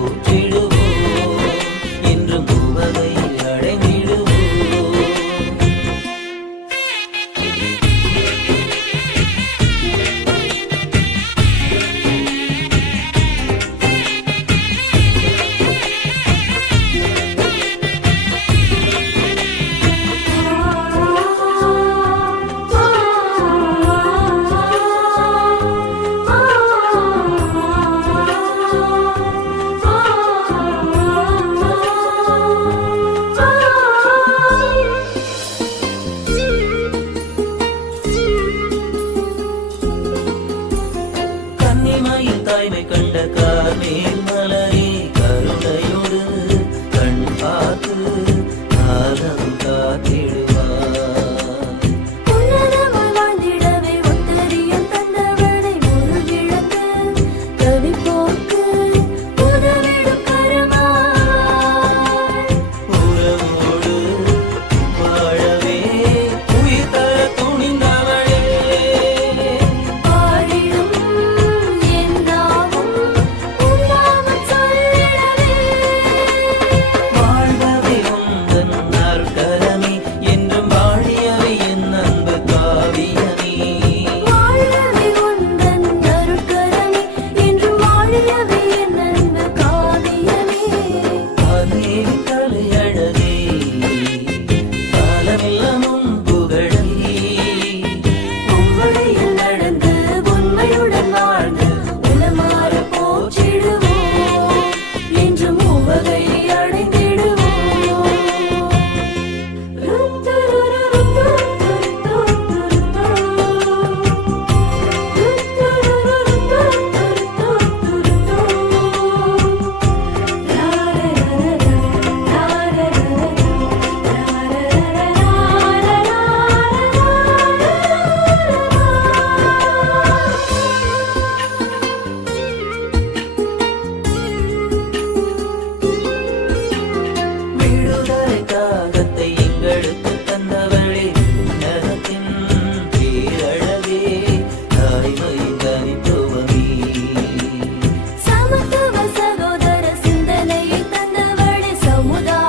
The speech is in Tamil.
போற்றிடுவோம் என்றும் உவகை அடைந்திடுவோம். கன்னிமையில் தாய்மை கண்ட கார்மேல் மலரே கருணையோடு கண் பார்த்து காலம் காத்திடுவார். உன்னதமாய் வாழ்ந்திடவே உத்தரியம் தந்தவளை முருகிழந்து தவிப்போர்க்கு உதவிடும் கரமாய் உறவோடு வாழவே உயிர் தர துணிந்தவளே பாடிடும் என்னாவும் உன்னாமம் சொல்லிடவே வாழ்வதை உந்தன் அருட்கரமே என்றும் வாழியவை என் அன்பு காவியமே. வாழவே உந்தன் அருட்கரமே என்றும் வாழியவே என் அன்பு காவியமே. ஆதேவி தலையழகே காலமெல்லாமும் புகழே உம்வழியில் நடந்து உண்மையுடன் வாழ்ந்து உளமாற போற்றிடுவோம் என்றும் உவகை அடைந்திடுவோம். விடுதலை காகத்தை எங்களுக்கு தந்தவளே உன்னதத்தின் பேரழகே தாய்மை தனித்துவமே. சமத்துவ சகோதர சிந்தனையை தந்தவளே சமுதாய